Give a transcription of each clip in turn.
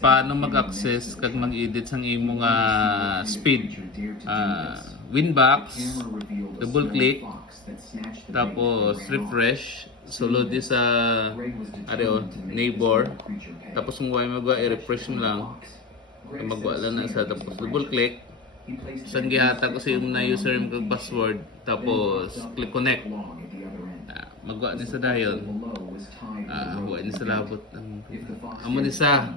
paano mag-access kag mag-edit sang imong speed. Winbox, double click, tapos refresh, sulod di sa neighbor, tapos kung magawa i-refresh mo lang, magawa lang na sa, tapos double click, saan gihata ko sa yung na username kag password, tapos click connect. Magawa ni sa dayon. Buwan ni sa labot. Amo ni sa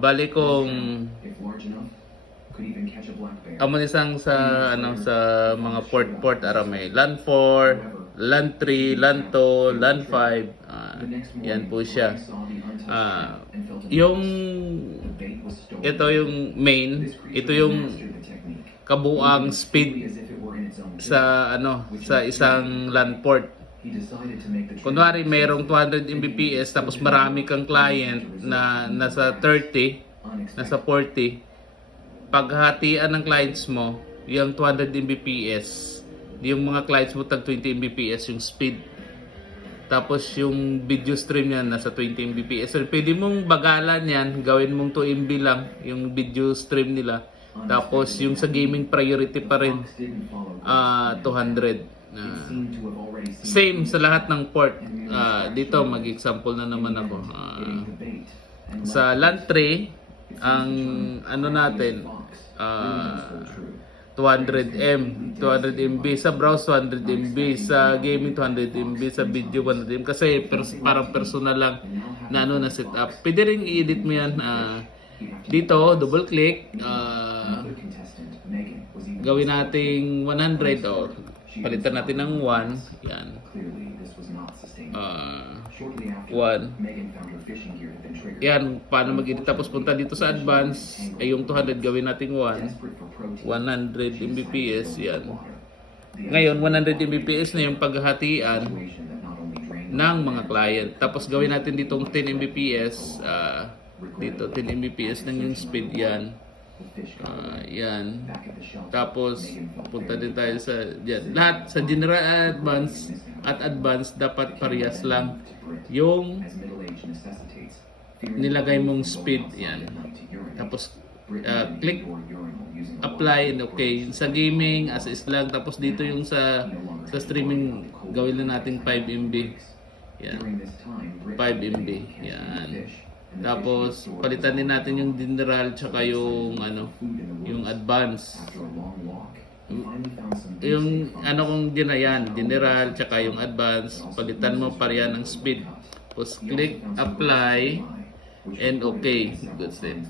bali kong amo ni sang sa sa mga port aramay LAN 4, LAN 3, LAN 2, LAN 5. Yan po siya. Yung ito yung main, ito yung kabuang speed sa sa isang LAN port. Kunwari mayroong 200 Mbps tapos marami kang client na nasa 30, nasa 40. Paghatian ng clients mo, yung 200 Mbps, yung mga clients mo tag 20 Mbps yung speed. Tapos yung video stream niyan nasa 20 Mbps. So, pwede mong bagalan yan, gawin mong 2 MB lang yung video stream nila. Tapos yung sa gaming priority pa rin 200. Same sa lahat ng port. Dito mag-example na naman ako. Sa LAN 3, ang natin 200 MB sa browse, 200 MB sa gaming, 200 MB sa video, 100 MB kasi parang personal lang na na setup. Pwede rin i-edit mo yan dito, double click, gawin nating 100 o palitan natin ng 1. Yan. 1. Yan, paano mag-edit. Tapos punta dito sa advance, ay yung 200 gawin natin 100 Mbps. Yan. Ngayon, 100 Mbps na yung paghahatian ng mga client. Tapos gawin natin ditong 10 Mbps. Dito, 10 Mbps lang yung speed. Yan. Yan. Tapos punta din tayo sa dyan. Lahat sa general, advance at advanced dapat parehas lang yung nilagay mong speed. Yan. Tapos click apply and okay. Sa gaming as is lang. Tapos dito yung sa streaming gawin na natin 5 MB. Yan. 5 MB. Yan. Tapos palitan din natin yung general tsaka yung yung advance. Yung kung general tsaka yung advance, palitan mo pareha ng speed. Tapos click apply and okay. Good step.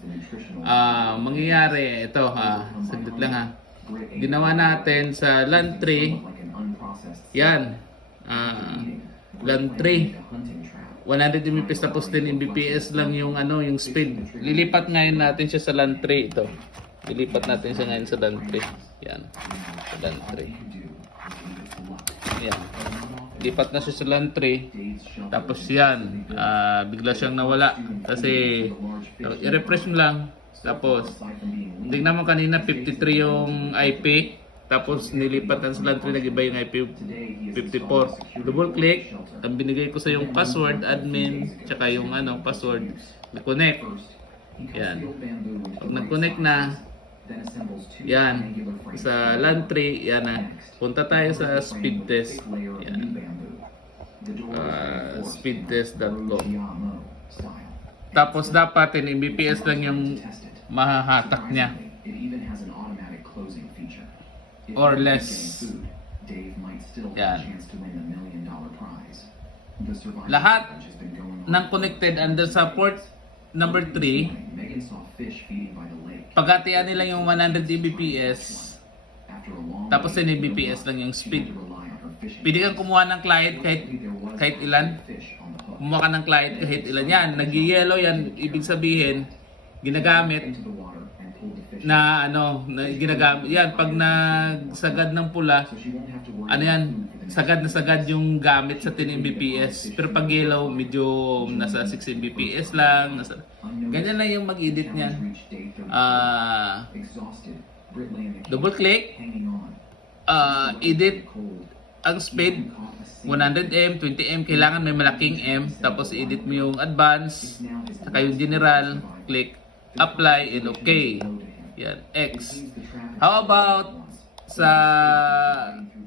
Mangyayari ito saglit lang ginawa natin sa LAN 3. Yan. LAN 3. 100 Mbps tapos 10 Mbps lang yung yung speed. Lilipat ngayon natin siya sa LAN 3 ito. Lilipat natin siya ngayon sa LAN 3. Yan. Sa LAN 3. Yan. Lipat na siya sa LAN 3. Tapos yan, bigla siyang nawala kasi i-refresh mo lang. Tapos tingnan mo kanina 53 yung IP. Tapos nilipatan sa LAN 3, nag-iba yung IP 54. Double click, ang binigay ko sa yung password, admin, tsaka yung password, na-connect. Yan. Pag nag-connect na, yan, sa LAN 3, yan na. Punta tayo sa speed test. Yan. Speedtest.com. Tapos dapat 10 Mbps lang yung mahahatak niya. Or less. Yan. Lahat ng connected under sa port number 3, paghatian nila yung 100 Mbps, tapos 10 Mbps lang yung speed. Pwede kang kumuha ng client kahit ilan. Kumuha ka ng client kahit ilan. Yan, nag-yellow yan, ibig sabihin ginagamit na ginagamit yan pag nagsagad ng pula, yan, sagad na sagad yung gamit sa 10 Mbps. Pero pag yellow, medyo nasa 6 Mbps lang, ganyan lang yung mag-edit niyan. Double click, edit ang speed 100M, 20M, kailangan may malaking M, tapos edit mo yung advance, Saka yung general, click apply and okay. Yan, X. How about sa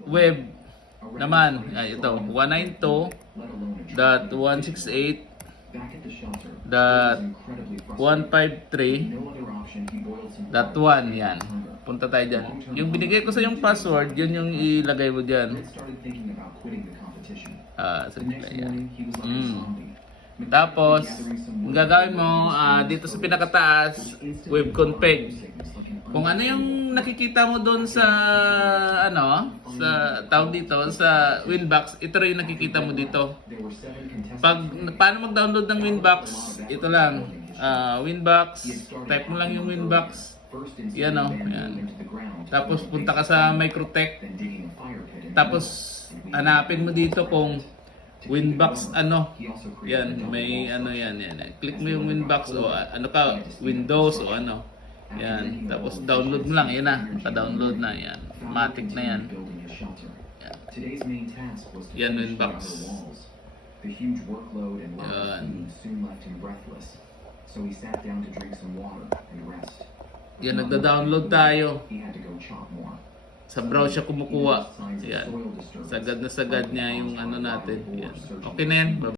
web naman? Ay, ito, 192.168.153.1. Yan. Punta tayo dyan. Yung binigay ko sa yung password, yun yung ilagay mo dyan. Yan. Tapos, ang gagawin mo dito sa pinakataas, web config. Kung ano yung nakikita mo doon sa sa tawag dito sa Winbox, ito rin yung nakikita mo dito. Paano mag-download ng Winbox? Ito lang. Winbox, type mo lang yung Winbox. Yan yan. Tapos punta ka sa Microtech. Tapos hanapin mo dito kung Winbox yan, may yan. Click mo yung Winbox o Windows o Yan, tapos download mo lang, yan na, naka-download na yan. Matic na yan. Yan Winbox. Yan, nagda-download tayo. Sa browse siya kumukuha. Yan. Sagad na sagad niya yung natin. Yan. Okay na yan.